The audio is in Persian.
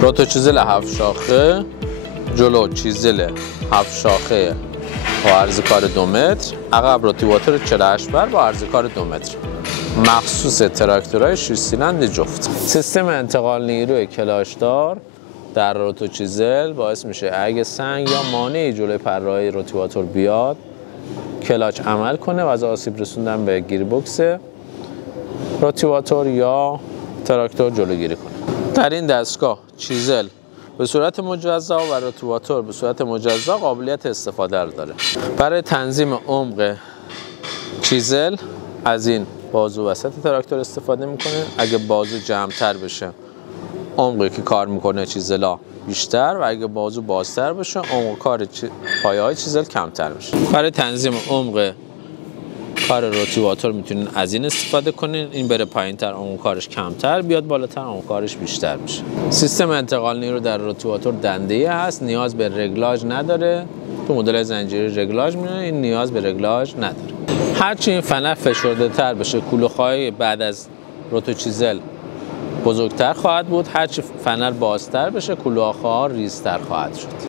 روتو چیزل 7 شاخه، جلو چیزل 7 شاخه با عرض کار 2 متر، عقب روتیواتور 48 بر با عرض کار 2 متر، مخصوص تراکتورهای 6 سیلندر جفت. سیستم انتقال نیروی کلاشدار در روتو چیزل باعث میشه اگه سنگ یا مانعی جلوی پره‌های روتیواتور بیاد کلاچ عمل کنه و از آسیب رسوندن به گیربکس روتیواتور یا تراکتور جلوگیری کنه. در این دستگاه چیزل به صورت مجزا و روتیواتور به صورت مجزا قابلیت استفاده رو داره. برای تنظیم عمق چیزل از این بازو وسط تراکتور استفاده میکنه. اگه بازو جمع‌تر بشه عمقی که کار میکنه چیزلا بیشتر و اگه بازو بازتر بشه عمق کار پایه های چیزل کمتر بشه. برای تنظیم عمق کار روتیواتور میتونین از این استفاده کنین، این بره پایین‌تر عمق کارش کمتر بیاد، بالاتر عمق کارش بیشتر بشه. سیستم انتقال نیرو در روتیواتور دنده‌ای هست، نیاز به رگلاژ نداره. تو مدل زنجیری رگلاژ میونه، این نیاز به رگلاژ نداره. هرچی این فنر فشرده‌تر بشه کوله‌خواهی بعد از روتو چیزل بزرگتر خواهد بود، هرچی فنر بازتر بشه کوله‌خواه ریزتر خواهد شد.